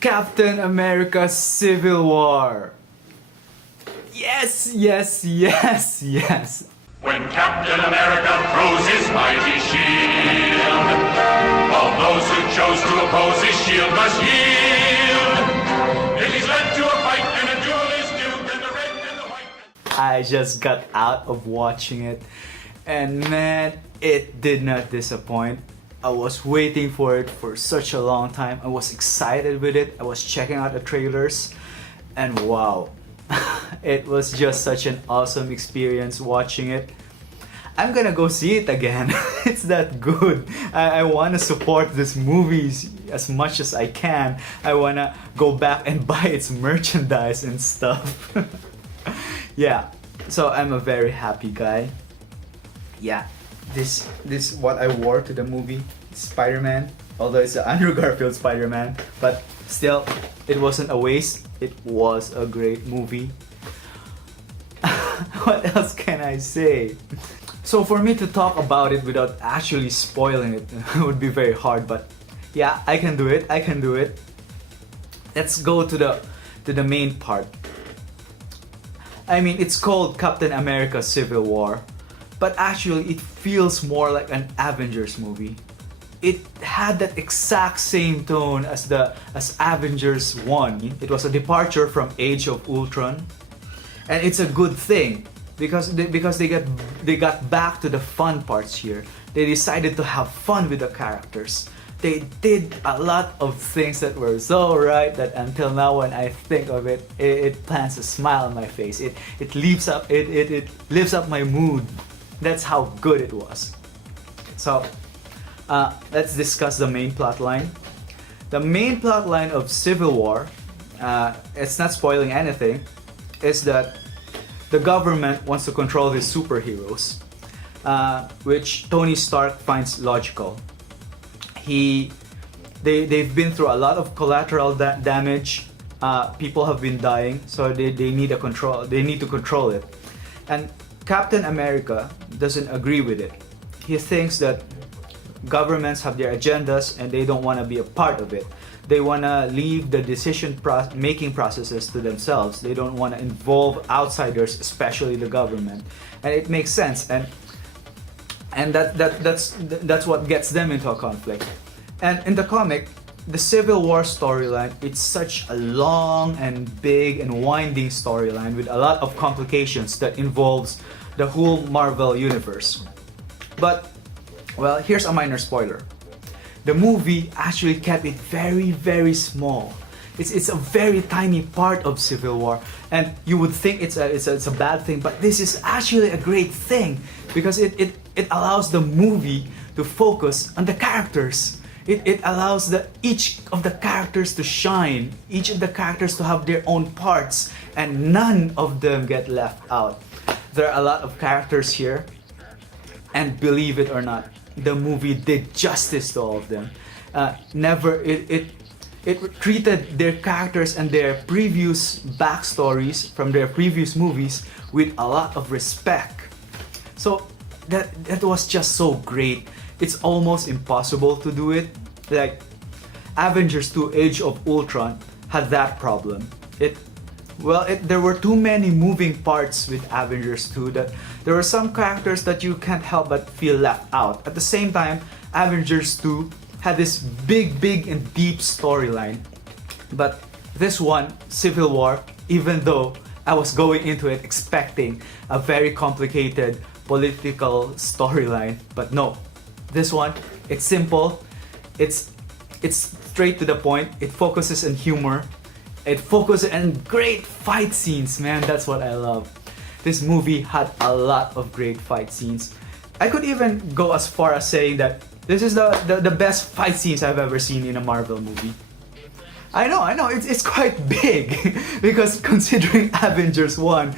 Captain America Civil War. Yes, yes, yes, yes. When Captain America throws his mighty shield, all those who chose to oppose his shield must yield. It is led to a fight and a duel is due, and the red and the white. I just got out of watching it, and man, it did not disappoint. I was waiting for it for such a long time. I was excited with it. I was checking out the trailers, and wow. It was just such an awesome experience watching it. I'm gonna go see it again. It's that good. I wanna support these movies as much as I can. I wanna go back and buy its merchandise and stuff. Yeah, so I'm a very happy guy. Yeah, this what I wore to the movie, Spider-Man. Although it's the Andrew Garfield Spider-Man, but still, it wasn't a waste. It was a great movie. What else can I say? So for me to talk about it without actually spoiling it would be very hard, but yeah, I can do it. I can do it. Let's go to the main part. I mean, it's called Captain America Civil War, but actually it feels more like an Avengers movie. It had that exact same tone as Avengers 1. It was a departure from Age of Ultron, and it's a good thing because they got back to the fun parts here. They decided to have fun with the characters. They did a lot of things that were so right that until now when I think of it, it plants a smile on my face. It lifts up my mood. That's how good it was. So let's discuss the main plot line. The main plot line of Civil War, it's not spoiling anything, is that the government wants to control these superheroes, which Tony Stark finds logical. They've been through a lot of collateral damage. People have been dying, so they need a control. They need to control it, and Captain America doesn't agree with it. He thinks that governments have their agendas and they don't want to be a part of it. They want to leave the making processes to themselves. They don't want to involve outsiders, especially the government. And it makes sense, and that's what gets them into a conflict. And in the comic, the Civil War storyline, it's such a long and big and winding storyline with a lot of complications that involves the whole Marvel universe. But well, here's a minor spoiler. The movie actually kept it very, very small. It's a very tiny part of Civil War, and you would think it's a bad thing, but this is actually a great thing because it allows the movie to focus on the characters. It allows each of the characters to shine, each of the characters to have their own parts, and none of them get left out. There are a lot of characters here, and believe it or not, the movie did justice to all of them. It treated their characters and their previous backstories from their previous movies with a lot of respect. So that was just so great. It's almost impossible to do it. Like Avengers 2 Age of Ultron had that problem. There were too many moving parts with Avengers 2 that there were some characters that you can't help but feel left out. At the same time, Avengers 2 had this big and deep storyline. But this one, Civil War, even though I was going into it expecting a very complicated political storyline, but no. This one, it's simple, it's straight to the point, it focuses on humor, it focuses on great fight scenes, man, that's what I love. This movie had a lot of great fight scenes. I could even go as far as saying that this is the best fight scenes I've ever seen in a Marvel movie. I know, it's quite big because considering Avengers 1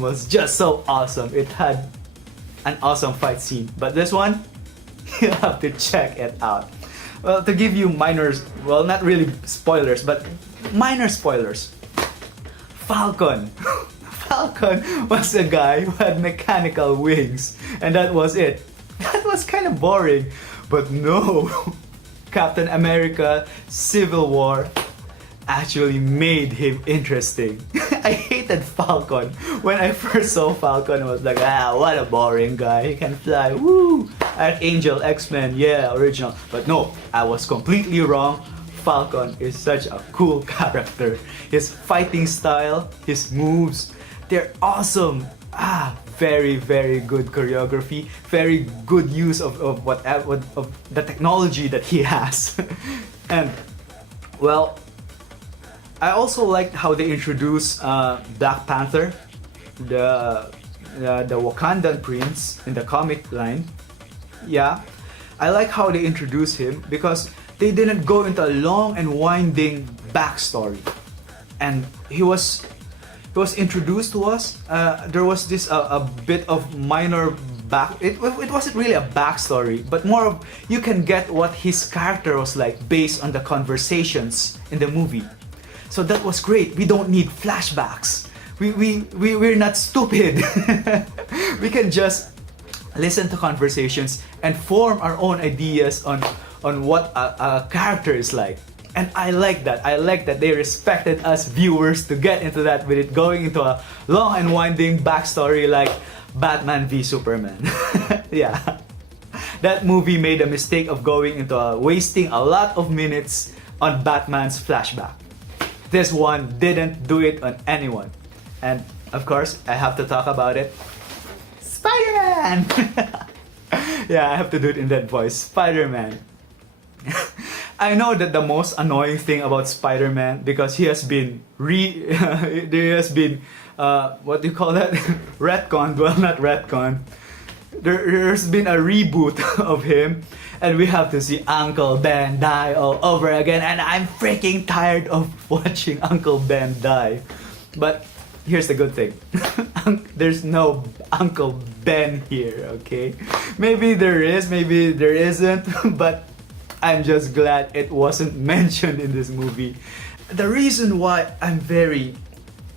was just so awesome. It had an awesome fight scene, but this one, you'll have to check it out. Well, to give you not really spoilers, but minor spoilers. Falcon. Falcon was a guy who had mechanical wings, and that was it. That was kind of boring, but no. Captain America Civil War actually made him interesting. I hated Falcon. When I first saw Falcon, I was like, what a boring guy. He can fly. Woo! Archangel, X-Men, yeah, original. But no, I was completely wrong. Falcon is such a cool character. His fighting style, his moves, they're awesome. Very, very good choreography. Very good use of the technology that he has. And, well, I also liked how they introduced Black Panther, the Wakandan prince in the comic line. Yeah, I like how they introduced him because they didn't go into a long and winding backstory, and he was introduced to us. There was this a bit of minor it wasn't really a backstory, but more of you can get what his character was like based on the conversations in the movie. So that was great. We don't need flashbacks. We're not stupid. We can just listen to conversations and form our own ideas on what a character is like. And I like that. I like that they respected us viewers to get into that with it going into a long and winding backstory like Batman v Superman. Yeah. That movie made a mistake of going into wasting a lot of minutes on Batman's flashback. This one didn't do it on anyone. And of course, I have to talk about it. Spider-Man! Yeah, I have to do it in that voice. Spider-Man. I know that the most annoying thing about Spider-Man, because he has been there has been what do you call that? Retconned. Well, not retconned. There's been a reboot of him, and we have to see Uncle Ben die all over again, and I'm freaking tired of watching Uncle Ben die. But here's the good thing. There's no Uncle Ben here, okay? Maybe there is, maybe there isn't, but I'm just glad it wasn't mentioned in this movie. The reason why I'm very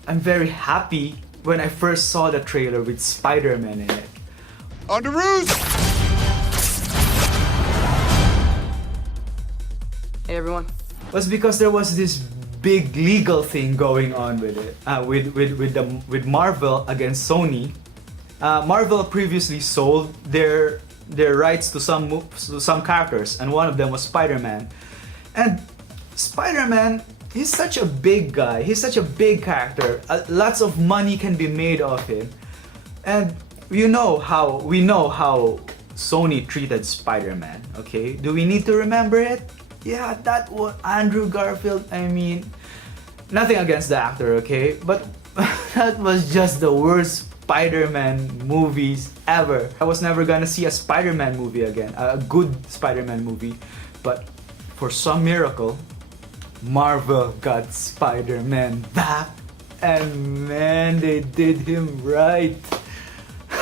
happy when I first saw the trailer with Spider-Man in it. On the roof! Hey everyone. Was because there was this big legal thing going on with it, with Marvel against Sony. Marvel previously sold their rights to some characters, and one of them was Spider-Man. And Spider-Man, he's such a big guy. He's such a big character. Lots of money can be made off him, and we know how Sony treated Spider-Man. Okay, do we need to remember it? Yeah, that was Andrew Garfield. I mean, nothing against the actor, okay, but that was just the worst Spider-Man movies ever. I was never gonna see a Spider-Man movie again, a good Spider-Man movie, but for some miracle, Marvel got Spider-Man back, and man, they did him right.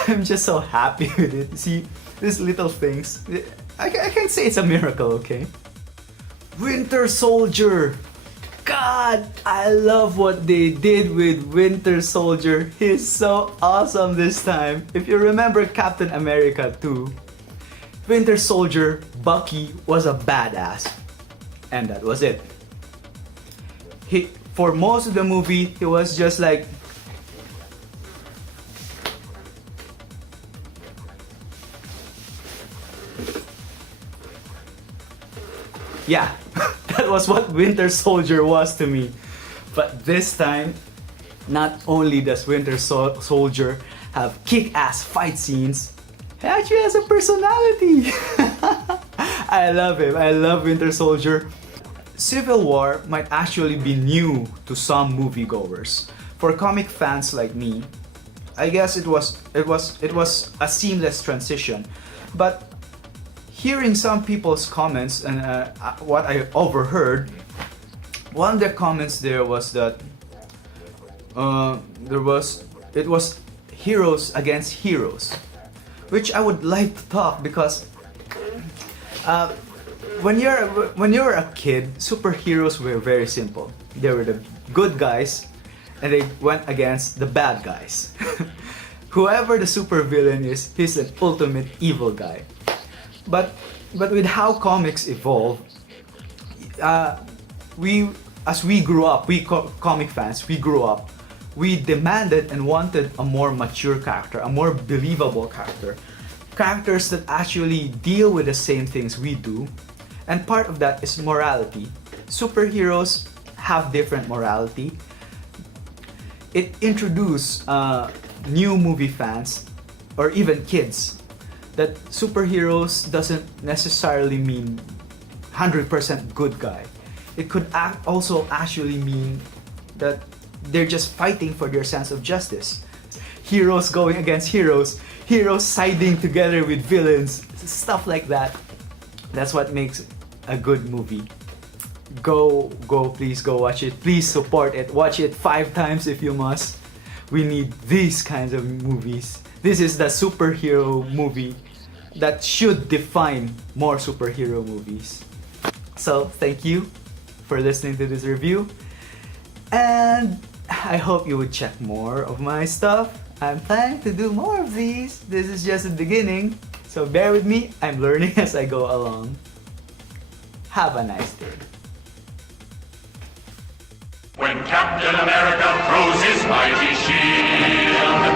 I'm just so happy with it. See, these little things, I can't say it's a miracle, okay? Winter Soldier! God, I love what they did with Winter Soldier. He's so awesome this time. If you remember Captain America 2, Winter Soldier, Bucky was a badass. And that was it. For most of the movie, he was just like, yeah, that was what Winter Soldier was to me. But this time, not only does Winter Soldier have kick-ass fight scenes, he actually has a personality. I love him. I love Winter Soldier. Civil War might actually be new to some moviegoers. For comic fans like me, I guess it was a seamless transition. But hearing some people's comments and what I overheard, one of the comments there was that it was heroes against heroes, which I would like to talk because when you're a kid, superheroes were very simple. They were the good guys, and they went against the bad guys. Whoever the supervillain is, he's an ultimate evil guy. But with how comics evolve, as we grew up, comic fans, we grew up, we demanded and wanted a more mature character, a more believable character. Characters that actually deal with the same things we do. And part of that is morality. Superheroes have different morality. It introduced new movie fans, or even kids, that superheroes doesn't necessarily mean 100% good guy. It could also actually mean that they're just fighting for their sense of justice. Heroes going against heroes, heroes siding together with villains, stuff like that. That's what makes a good movie. Please go watch it. Please support it. Watch it 5 times if you must. We need these kinds of movies. This is the superhero movie that should define more superhero movies. So thank you for listening to this review, and I hope you would check more of my stuff. I'm planning to do more of these. This is just the beginning, so bear with me. I'm learning as I go along. Have a nice day. When Captain America throws his mighty shield,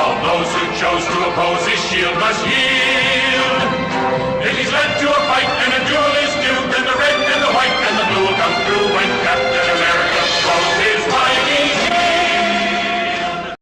all those who chose to oppose his shield must yield. It